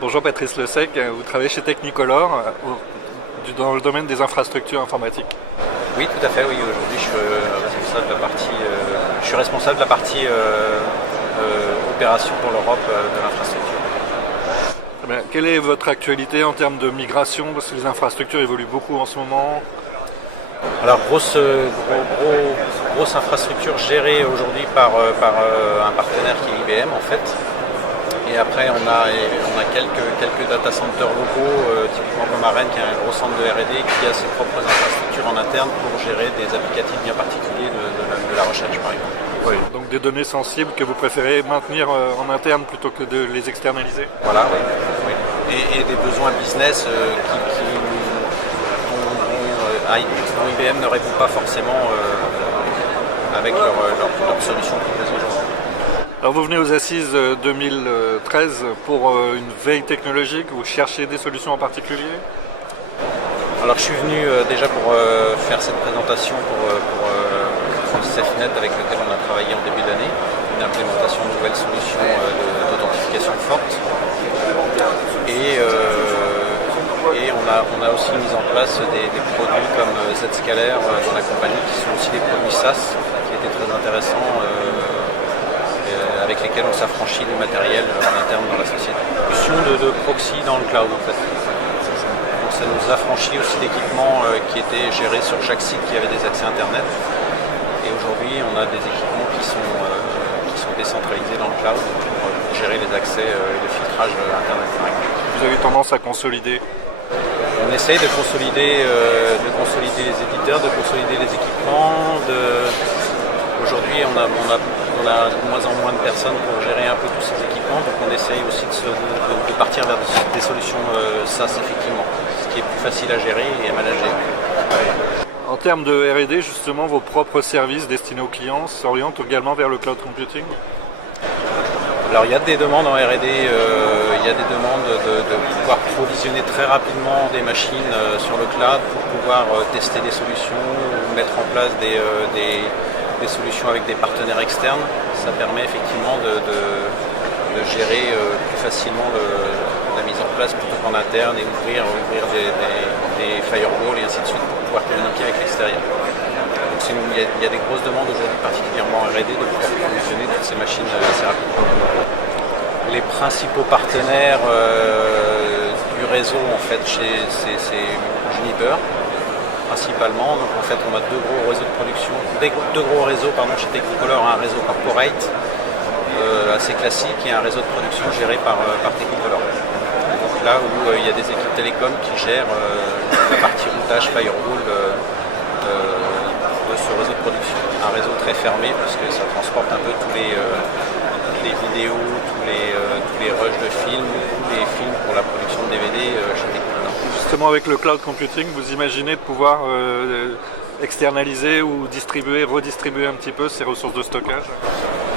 Bonjour Patrice Le Sec, vous travaillez chez Technicolor dans le domaine des infrastructures informatiques. Oui, tout à fait. Oui, aujourd'hui, je suis responsable de la partie opération pour l'Europe de l'infrastructure. Quelle est votre actualité en termes de migration? Parce que les infrastructures évoluent beaucoup en ce moment. Alors, grosse infrastructure gérée aujourd'hui par un partenaire qui est IBM en fait. Et après, on a quelques data centers locaux, typiquement comme Arène, qui est un gros centre de R&D, qui a ses propres infrastructures en interne pour gérer des applicatifs bien particuliers de la recherche, par exemple. Oui. Donc des données sensibles que vous préférez maintenir en interne plutôt que de les externaliser. Voilà, oui. Et des besoins business dont IBM ne répond pas forcément avec leur solution proposée aujourd'hui. Alors vous venez aux Assises 2013 pour une veille technologique, vous cherchez des solutions en particulier? Alors je suis venu déjà pour faire cette présentation pour SafeNet avec lequel on a travaillé en début d'année, une implémentation de nouvelles solutions d'authentification forte. Et on a aussi mis en place des produits comme Zscaler dans la compagnie qui sont aussi des produits SaaS qui étaient très intéressants avec lesquels on s'affranchit du matériel en interne dans la société. Solution de proxy dans le cloud en fait. Donc ça nous affranchit aussi d'équipements qui étaient gérés sur chaque site qui avait des accès internet. Et aujourd'hui on a des équipements qui sont décentralisés dans le cloud pour gérer les accès et le filtrage internet par exemple. Vous avez eu tendance à consolider? On essaye de consolider les éditeurs, de consolider les équipements. Aujourd'hui, on a de moins en moins de personnes pour gérer un peu tous ces équipements, donc on essaye aussi de partir vers des solutions SaaS effectivement, ce qui est plus facile à gérer et à manager. En termes de R&D, justement, vos propres services destinés aux clients s'orientent également vers le cloud computing? Alors il y a des demandes en R&D, il y a des demandes de pouvoir provisionner très rapidement des machines sur le cloud pour pouvoir tester des solutions ou mettre en place des solutions avec des partenaires externes. Ça permet effectivement de gérer plus facilement la mise en place plutôt qu'en interne et ouvrir des firewalls et ainsi de suite pour pouvoir communiquer avec l'extérieur. Donc il y a des grosses demandes aujourd'hui, particulièrement en R&D, de pouvoir provisionner toutes ces machines assez rapidement. Les principaux partenaires du réseau en fait c'est Juniper principalement. Donc en fait on a deux gros réseaux chez Technicolor, un réseau corporate assez classique et un réseau de production géré par Technicolor. Donc là où il y a des équipes télécom qui gèrent la partie routage firewall de ce réseau de production. Un réseau très fermé puisque ça transporte un peu toutes les vidéos, tous les rushs de films, tous les films pour la production de DVD chez Technicolor. Justement avec le cloud computing, vous imaginez de pouvoir externaliser ou redistribuer un petit peu ces ressources de stockage?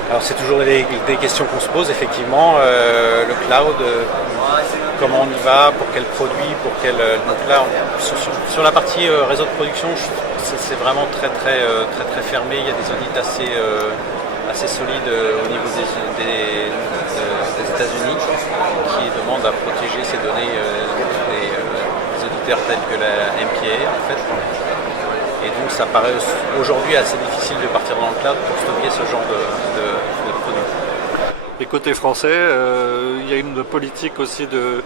Alors c'est toujours des questions qu'on se pose effectivement. Le cloud, comment on y va, pour quel produit, pour quel... Donc là, sur la partie réseau de production, c'est vraiment très fermé. Il y a des audits assez solides au niveau des États-Unis qui demandent à protéger ces données des auditeurs tels que la MPA en fait. Et donc ça paraît aujourd'hui assez difficile de partir dans le cloud pour stocker ce genre de produits. Et côté français, il y a une politique aussi de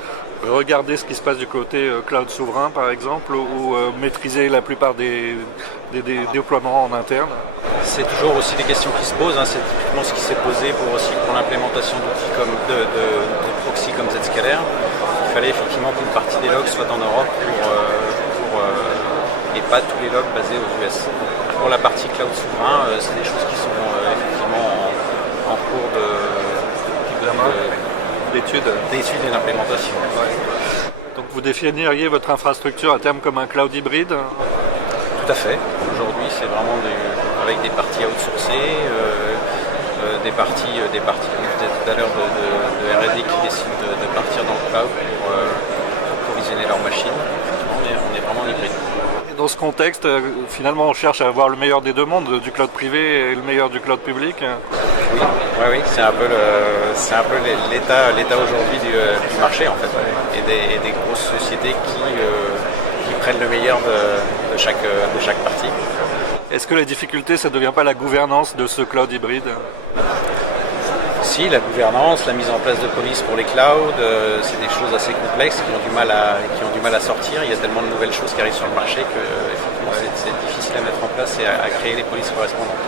regarder ce qui se passe du côté cloud souverain par exemple, ou maîtriser la plupart des déploiements en interne. C'est toujours aussi des questions qui se posent, c'est typiquement ce qui s'est posé pour l'implémentation d'outils de proxy comme Zscaler. Il fallait effectivement qu'une partie des logs soit en Europe et pas tous les logs basés aux US. Pour la partie cloud souverain, c'est des choses qui sont effectivement en cours d'études et d'implémentation. Ouais. Donc vous définiriez votre infrastructure à terme comme un cloud hybride? Tout à fait. Aujourd'hui, c'est vraiment avec des parties outsourcées, des parties comme je disais tout à l'heure de R&D qui décident de partir dans le cloud pour provisionner leurs machines. On est vraiment hybride. Dans ce contexte, finalement, on cherche à avoir le meilleur des deux mondes, du cloud privé et le meilleur du cloud public. Oui, c'est un peu l'état aujourd'hui du marché en fait, et des grosses sociétés qui prennent le meilleur de chaque partie. Est-ce que la difficulté, ça ne devient pas la gouvernance de ce cloud hybride? Si, la gouvernance, la mise en place de police pour les clouds, c'est des choses assez complexes qui ont du mal à sortir. Il y a tellement de nouvelles choses qui arrivent sur le marché que effectivement, c'est difficile à mettre en place et à créer les polices correspondantes.